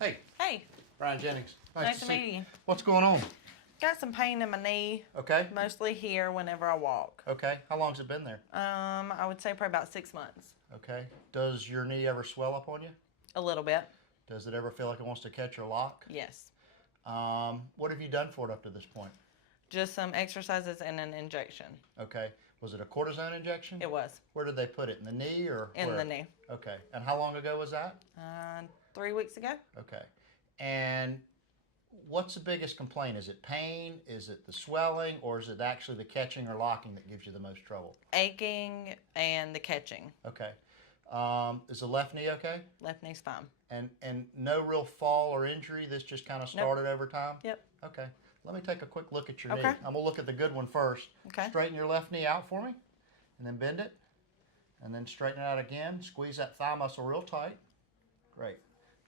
Hey, Hey, Brian Jennings. nice to meet you. What's going on? Got some pain in my knee, Okay. mostly here whenever I walk. Okay. How long's it been there? I would say probably about 6 months. Okay. Does your knee ever swell up on you? A little bit, Does it ever feel like it wants to catch or lock? yes. What have you done for it up to this point? Just some exercises and an injection. Okay. Was it a cortisone injection? It was Where did they put it? In the knee or in where? the knee. Okay. And how long ago was that? 3 weeks ago. Okay. And what's the biggest complaint? Is it pain? Is it the swelling? Or is it actually the catching or locking that gives you the most trouble? Aching and the catching. Okay. Is the left knee okay? Left knee's fine. And no real fall or injury? This just kind of started over time? Yep. Okay. Let me take a quick look at your knee. Okay. I'm going to look at the good one first. Okay. Straighten your left knee out for me. And then bend it. And then straighten it out again. Squeeze that thigh muscle real tight. Great.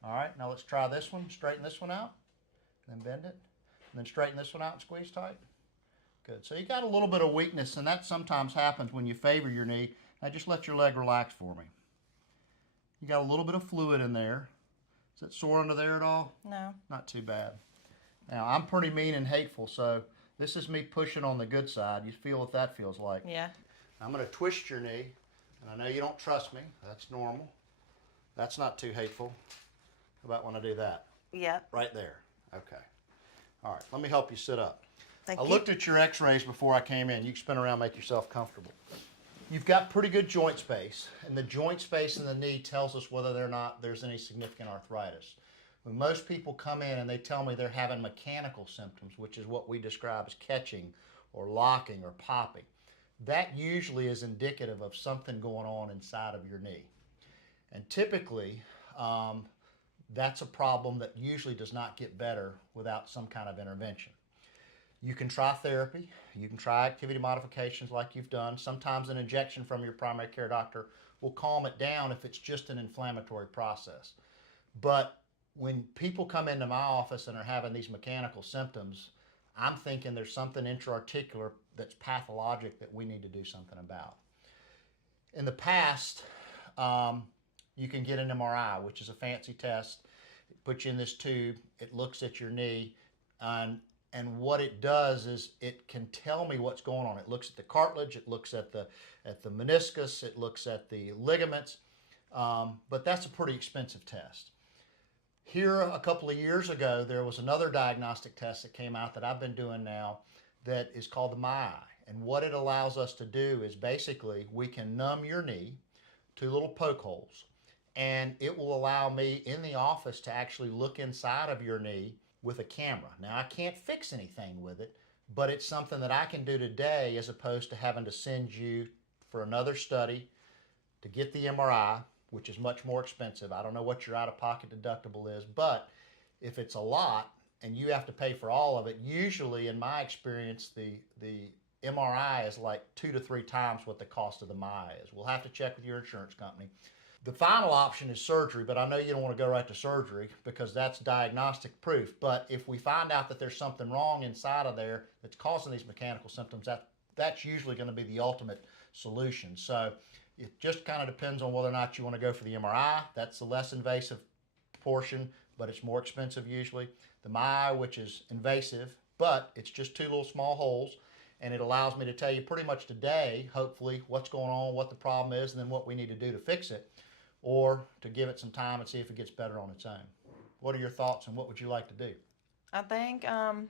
All right. Now let's try this one. Straighten this one out. And then bend it. And then straighten this one out and squeeze tight. Good. So you got a little bit of weakness, and that sometimes happens when you favor your knee. Now just let your leg relax for me. You got a little bit of fluid in there. Is it sore under there at all? No. Not too bad. Now, I'm pretty mean and hateful, so this is me pushing on the good side. You feel what that feels like. Yeah. I'm going to twist your knee, and I know you don't trust me. That's normal. That's not too hateful. How about when I do that? Yep. Right there. Okay. All right, let me help you sit up. Thank I you. looked at your x-rays before I came in. You can spin around, make yourself comfortable. You've got pretty good joint space, and the joint space in the knee tells us whether or not there's any significant arthritis. When most people come in and they tell me they're having mechanical symptoms, which is what we describe as catching or locking or popping, that usually is indicative of something going on inside of your knee. And typically, that's a problem that usually does not get better without some kind of intervention. You can try therapy, you can try activity modifications like you've done. Sometimes an injection from your primary care doctor will calm it down if it's just an inflammatory process. But when people come into my office and are having these mechanical symptoms, I'm thinking there's something intra-articular that's pathologic that we need to do something about. In the past, you can get an MRI, which is a fancy test. It puts you in this tube, it looks at your knee, and what it does is it can tell me what's going on. It looks at the cartilage, it looks at the meniscus, it looks at the ligaments, but that's a pretty expensive test. Here, a couple of years ago, there was another diagnostic test that came out that I've been doing now that is called the MyEye. And what it allows us to do is basically we can numb your knee, 2 little poke holes, and it will allow me in the office to actually look inside of your knee with a camera. Now, I can't fix anything with it, but it's something that I can do today as opposed to having to send you for another study to get the MRI, which is much more expensive. I don't know what your out-of-pocket deductible is, but if it's a lot and you have to pay for all of it, usually in my experience, the MRI is like 2 to 3 times what the cost of the MyEye is. We'll have to check with your insurance company. The final option is surgery, but I know you don't want to go right to surgery because that's diagnostic proof. But if we find out that there's something wrong inside of there that's causing these mechanical symptoms, that's usually going to be the ultimate solution. So it just kind of depends on whether or not you want to go for the MRI. That's the less invasive portion, but it's more expensive usually. The MyEye, which is invasive, but it's just 2 little small holes, and it allows me to tell you pretty much today, hopefully, what's going on, what the problem is, and then what we need to do to fix it, or to give it some time and see if it gets better on its own. What are your thoughts, and what would you like to do? I think I'm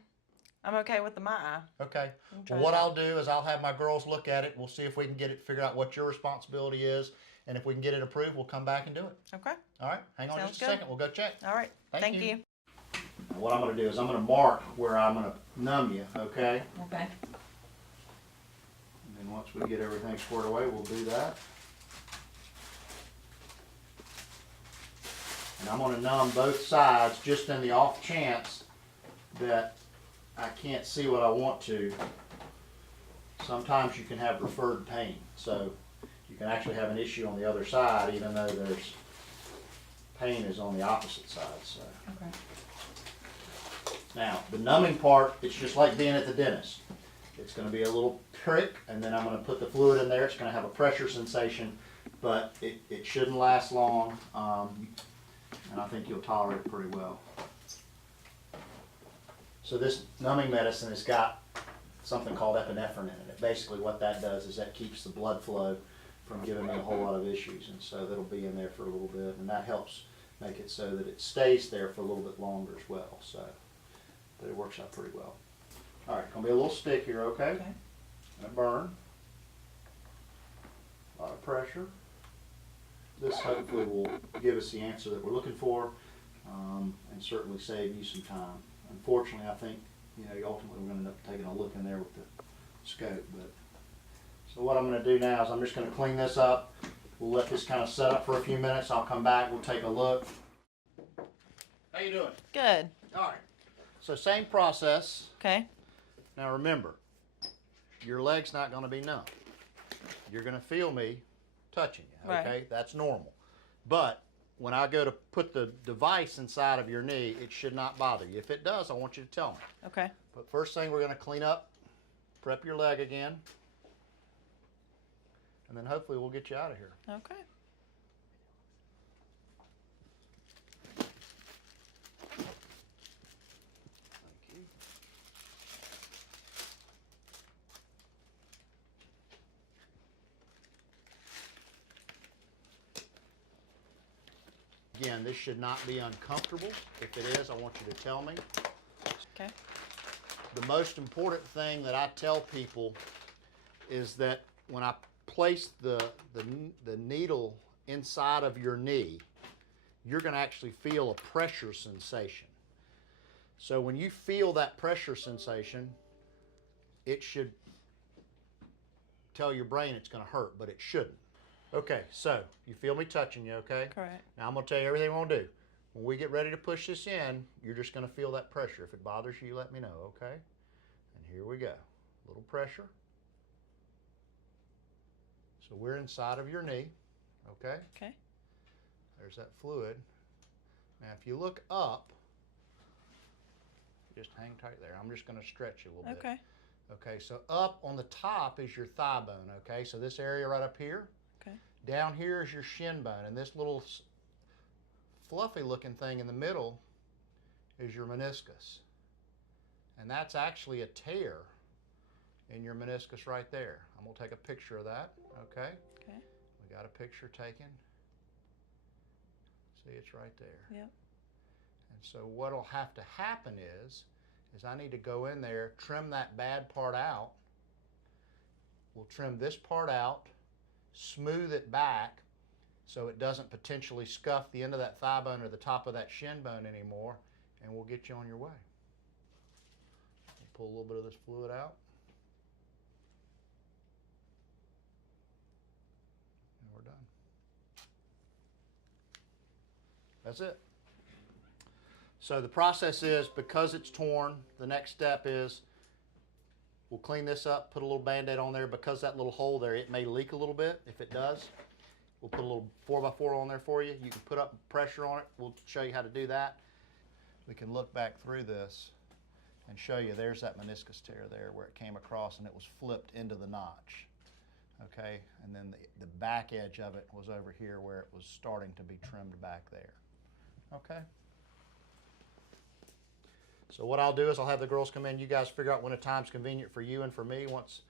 okay with the MyEye. Okay. Well, what I'll do is I'll have my girls look at it. We'll see if we can get it, figure out what your responsibility is, and if we can get it approved, we'll come back and do it. Okay. All right. Hang on Sounds just a good. second. We'll go check. All right. Thank you. What I'm going to do is I'm going to mark where I'm going to numb you, okay? Okay. And then once we get everything squared away, we'll do that. And I'm going to numb both sides just in the off chance that I can't see what I want to. Sometimes you can have referred pain, so you can actually have an issue on the other side even though there's pain is on the opposite side. So. Okay. Now, the numbing part, it's just like being at the dentist. It's going to be a little prick, and then I'm going to put the fluid in there. It's going to have a pressure sensation, but it shouldn't last long. and I think you'll tolerate it pretty well. So this numbing medicine has got something called epinephrine in it. Basically what that does is that keeps the blood flow from giving me a whole lot of issues, and so that'll be in there for a little bit, and that helps make it so that it stays there for a little bit longer as well. So, but it works out pretty well. All right, gonna be a little stick here, okay? Okay. Gonna burn. A lot of pressure. This hopefully will give us the answer that we're looking for, and certainly save you some time. Unfortunately, I think ultimately we're going to end up taking a look in there with the scope. But so what I'm going to do now is I'm just going to clean this up. We'll let this kind of set up for a few minutes. I'll come back. We'll take a look. How you doing? Good. All right. So same process. Okay. Now remember, your leg's not going to be numb. You're going to feel me touching you. Okay, Right. That's normal. But when I go to put the device inside of your knee, it should not bother you. If it does, I want you to tell me. Okay. But first thing, we're going to clean up, prep your leg again, and then hopefully we'll get you out of here. Okay. Thank you. Again, this should not be uncomfortable. If it is, I want you to tell me. Okay. The most important thing that I tell people is that when I place the needle inside of your knee, you're going to actually feel a pressure sensation. So when you feel that pressure sensation, it should tell your brain it's going to hurt, but it shouldn't. Okay, so you feel me touching you, okay? Correct. Now I'm going to tell you everything we're going to do. When we get ready to push this in, you're just going to feel that pressure. If it bothers you, let me know, okay? And here we go. A little pressure. So we're inside of your knee, okay? Okay. There's that fluid. Now if you look up, just hang tight there. I'm just going to stretch you a little bit. Okay. Okay, so up on the top is your thigh bone, okay? So this area right up here. Okay. Down here is your shin bone, and this little fluffy looking thing in the middle is your meniscus. And that's actually a tear in your meniscus right there. I'm going to take a picture of that, okay? Okay. We got a picture taken. See, it's right there. Yep. And so what'll have to happen is I need to go in there, trim that bad part out. We'll trim this part out, smooth it back so it doesn't potentially scuff the end of that thigh bone or the top of that shin bone anymore, and we'll get you on your way. We'll pull a little bit of this fluid out. And we're done. That's it. So the process is, because it's torn, the next step is we'll clean this up, put a little Band-Aid on there. Because that little hole there, it may leak a little bit. If it does, we'll put a little 4x4 on there for you. You can put up pressure on it. We'll show you how to do that. We can look back through this and show you there's that meniscus tear there where it came across and it was flipped into the notch. Okay, and then the back edge of it was over here where it was starting to be trimmed back there. Okay. So what I'll do is I'll have the girls come in. You guys figure out when a time's convenient for you and for me. Once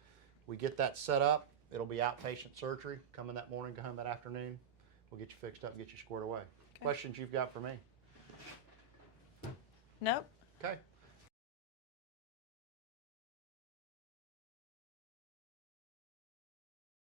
we get that set up, it'll be outpatient surgery. Come in that morning, go home that afternoon. We'll get you fixed up and get you squared away. Okay. Questions you've got for me? Nope. Okay.